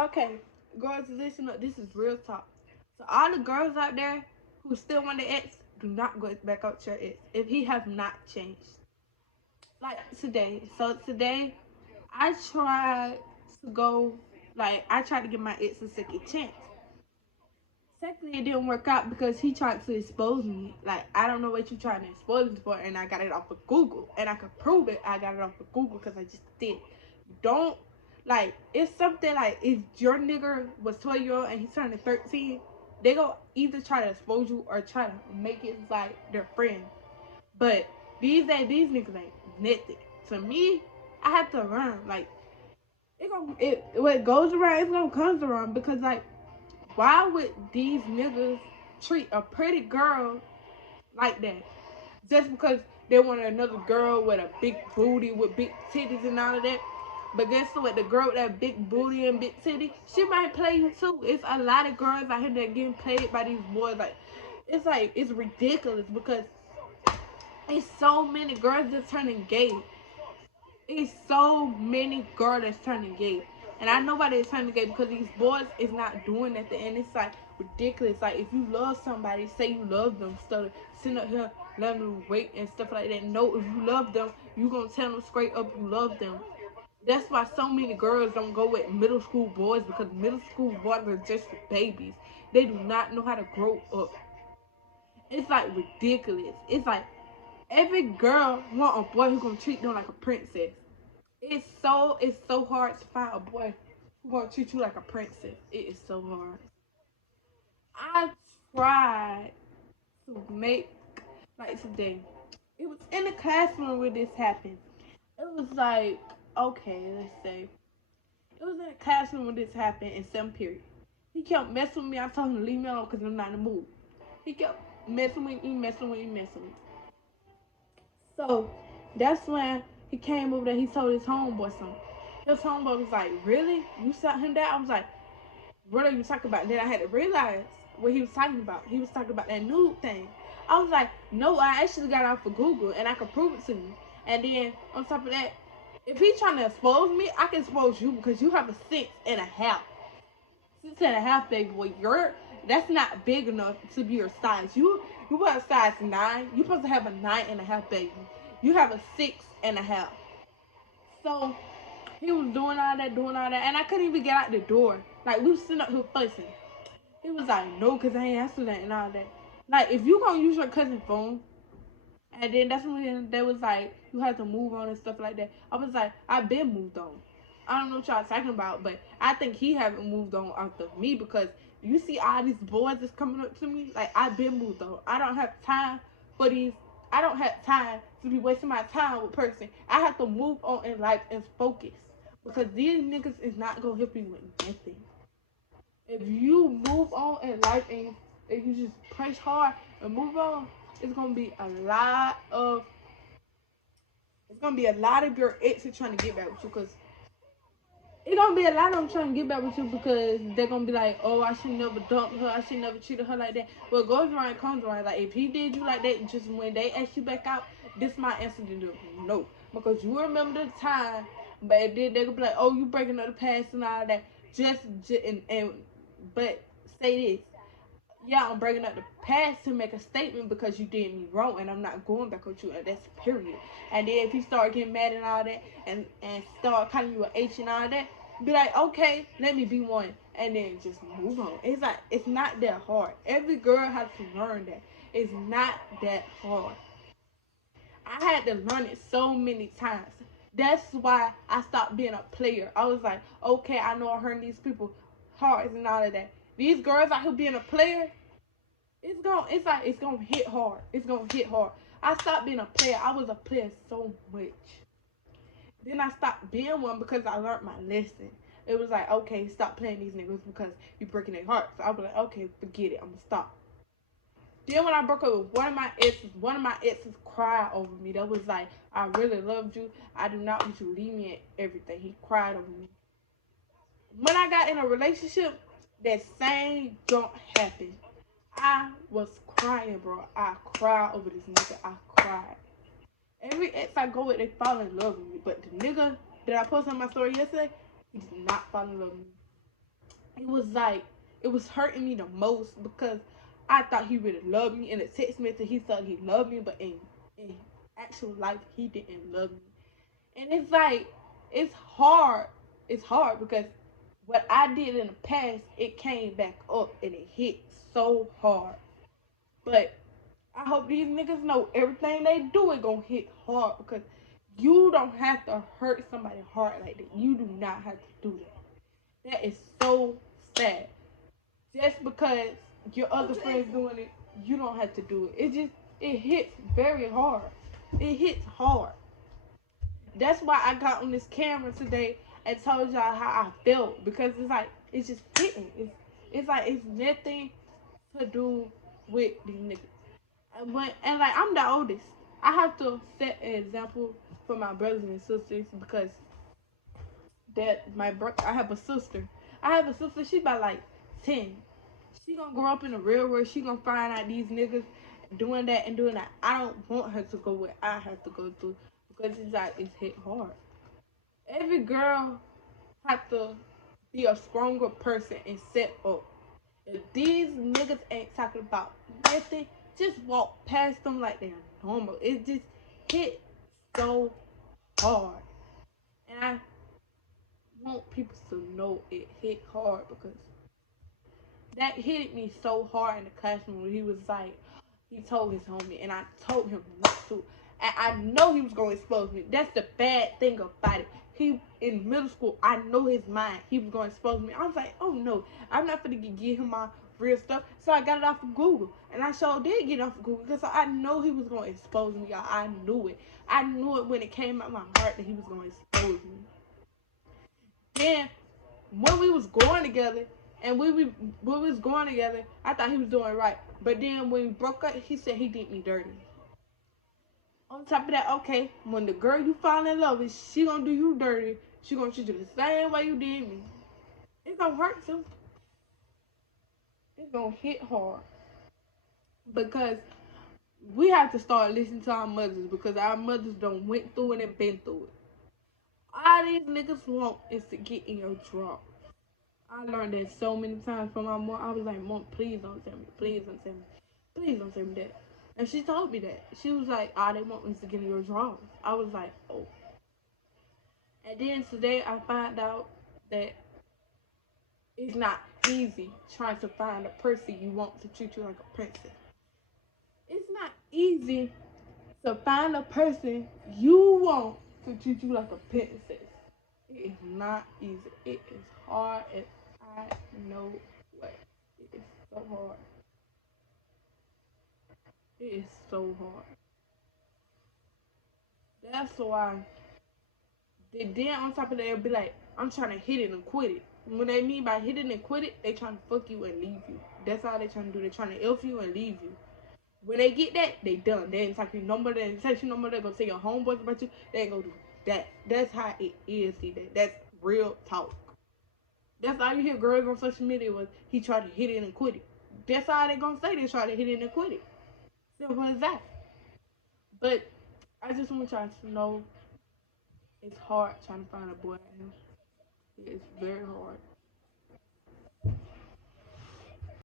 Okay, girls, listen up. This is real talk. So all the girls out there who still want the ex, do not go back out to your ex if he have not changed. Like today. So today, I tried to go. Like I tried to give my ex a second chance. Secondly, it didn't work out because he tried to expose me. Like I don't know what you trying to expose me for, and I got it off of Google, and I could prove it. I got it off of Google because I just did. Don't like it's something like if your nigga was 12 year old and he turned 13, they go either try to expose you or try to make it like their friend. But these niggas ain't nothing. To me, I have to learn like what goes around it's gonna comes around because like why would these niggas treat a pretty girl like that? Just because they want another girl with a big booty, with big titties and all of that. But guess what? The girl with that big booty and big titty, she might play you too. It's a lot of girls out here that getting played by these boys. Like, it's ridiculous because it's so many girls that's turning gay. It's so many girls that's turning gay. And I know why they're turning gay because these boys is not doing that. And it's like ridiculous. Like if you love somebody, say you love them, instead of sitting up here letting them wait and stuff like that. No, if you love them, you gonna tell them straight up you love them. That's why so many girls don't go with middle school boys because middle school boys are just babies. They do not know how to grow up. It's like ridiculous. It's like every girl want a boy who gonna treat them like a princess. It's so hard to find a boy who gonna treat you like a princess. It is so hard. I tried to make like today. It was in the classroom where this happened. It was like okay, let's say it was in the classroom when this happened in some period. He kept messing with me. I told him to leave me alone because I'm not in the mood. He kept messing with me, messing with me, messing with me. So that's when he came over there. He told his homeboy something. His homeboy was like, "Really? You sat him down?" I was like, "What are you talking about?" And then I had to realize what he was talking about. He was talking about that nude thing. I was like, "No, I actually got it off of Google and I could prove it to you." And then on top of that, if he's trying to expose me, I can expose you because you have a 6.5. 6.5, baby boy. That's not big enough to be your size. You have a size 9. You're supposed to have a 9.5, baby. You have a 6.5. So he was doing all that, and I couldn't even get out the door. Like we was sitting up here fussing. He was like, "No, cause I ain't answer that and all that." Like if you gonna use your cousin's phone, and then that's when they was like, "You have to move on and stuff like that." I was like, "I've been moved on." I don't know what y'all talking about, but I think he haven't moved on after me because you see all these boys that's coming up to me. Like I've been moved on. I don't have time for these. I don't have time to be wasting my time with person. I have to move on in life and focus because these niggas is not gonna help you with nothing. If you move on in life and if you just press hard and move on, it's gonna be a lot of your exes trying to get back with you because it's gonna be a lot of them trying to get back with you because they're gonna be like, oh, I should never dump her, I should never treated her like that. What goes around comes around. Like if he did you like that, just when they ask you back out, this my answer to do no because you remember the time, but then they gonna be like, oh, you breaking up the past and all that. And but say this. Yeah, I'm breaking up the past to make a statement because you did me wrong, and I'm not going back with you. And that's period. And then if you start getting mad and all that, and start calling you an H and all that, be like, okay, let me be one, and then just move on. It's like it's not that hard. Every girl has to learn that. It's not that hard. I had to learn it so many times. That's why I stopped being a player. I was like, okay, I know I hurt these people hearts and all of that. These girls out here being a player, it's gonna hit hard. It's gonna hit hard. I stopped being a player. I was a player so much. Then I stopped being one because I learned my lesson. It was like, okay, stop playing these niggas because you breaking their hearts. So I was like, okay, forget it. I'm gonna stop. Then when I broke up with one of my exes cried over me. That was like, I really loved you. I do not want you to leave me and everything. He cried over me. When I got in a relationship, that same junk happened. I was crying, bro. I cried over this nigga. I cried. Every ex I go with, they fall in love with me. But the nigga that I posted on my story yesterday, he did not fall in love with me. it was like, it was hurting me the most because I thought he really loved me. In a text message, he thought he loved me, but in actual life, he didn't love me. And it's like, it's hard. It's hard because what I did in the past, it came back up and it hit so hard. But I hope these niggas know everything they do it gonna hit hard because you don't have to hurt somebody's heart like that. You do not have to do that. That is so sad. Just because your other friends doing it, you don't have to do it. It hits very hard. It hits hard. That's why I got on this camera today and told y'all how I felt because it's like it's just hitting. It's like it's nothing to do with these niggas. And like I'm the oldest, I have to set an example for my brothers and sisters because I have a sister. I have a sister. She about like 10. She gonna grow up in the real world. She gonna find out these niggas doing that and doing that. I don't want her to go where I have to go through because it's like it's hit hard. Every girl have to be a stronger person and set up. If these niggas ain't talking about nothing, just walk past them like they're normal. It just hit so hard. And I want people to know it hit hard because that hit me so hard in the classroom when he was like, he told his homie, and I told him not to. And I know he was going to expose me. That's the bad thing about it. He, in middle school, I know his mind. He was going to expose me. I was like, oh no, I'm not going to give him my real stuff. So I got it off of Google. And I sure did get it off of Google because I know he was going to expose me. I knew it. I knew it when it came out of my heart that he was going to expose me. Then when we was going together and we was going together, I thought he was doing right. But then when we broke up, he said he did me dirty. On top of that, okay, when the girl you fall in love with, she gonna do you dirty. She gonna treat you the same way you did me. It's gonna hurt too. It's gonna hit hard because we have to start listening to our mothers because our mothers don't went through it and been through it. All these niggas want is to get in your drop. I learned that so many times from my mom. I was like, Mom, please don't tell me. Please don't tell me. Please don't tell me that. And she told me that. She was like, all they want is to get in your drawers. I was like, oh. And then today I find out that it's not easy trying to find a person you want to treat you like a princess. It's not easy to find a person you want to treat you like a princess. It is not easy. It is hard and I know what. It is so hard. It is so hard. That's why then on top of that, they'll be like, I'm trying to hit it and quit it. When they mean by hit it and quit it, they trying to fuck you and leave you. That's all they trying to do. They trying to elf you and leave you. When they get that, they done. They ain't talk to you no more. They ain't text you no more. They gonna tell your homeboys about you. They ain't gonna do that. That's how it is. See that? That's real talk. That's all you hear girls on social media was he tried to hit it and quit it. That's all they gonna say. They try to hit it and quit it. Simple as that. But I just want y'all to know it's hard trying to find a boy. It's very hard.